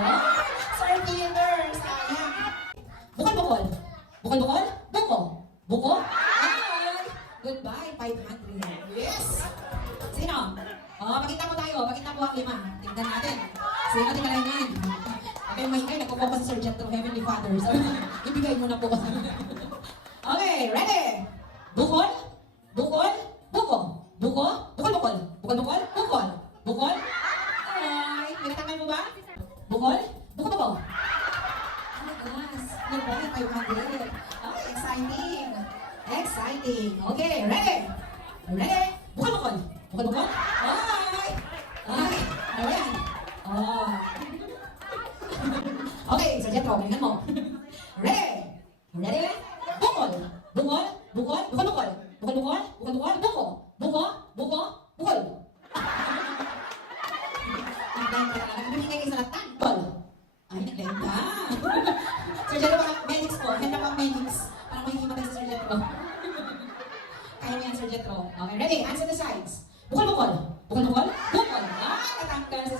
Oh, Sir Peter, sayang. Bukol-bukol. Bukol-bukol? Buko. Buko? Ay! Goodbye, 500. Yes! Sino? Oh, pakita mo tayo. Pakita mo ang 5. Tingnan natin. Sino tingnan yan? Okay, mahingay. Nagkukuha si Sir Jet to Heavenly Father. So, ibigay mo na po. Okay, ready? Bukol? Bukol? Buko. Buko? Bukol-bukol. Bukol-bukol? Bukol. Bukol? Ay, pinatanggal mo ba? Bukol? Buko-buko. Oh my gosh. Goodbye, 500. Ay, exciting. Exciting. Okay, ready? Ready? Bukol-bukol. Bukol-bukol? Ay! Ay! Ano yan? Oh. Okay, Sir Jetro, galingan mo. Ready? Ready? Bukol. Bukol. Bukol. Bukol-bukol. Bukol-bukol. Bukol-bukol. Buko. Buko. Buko. Bukol. Ang ganda talaga. Nabibigay kayo sa latan. Bukol. Ay, naglenda. Sir Jetro, baka medics po. Hand up ang medics. Parang may himatay sa Sir Jetro. Kaya mo yan, Sir Jetro. Okay, ready? Hands on the sides. Bukol-bukol. Bukol-bukol. Bukol. Ah, natanggal si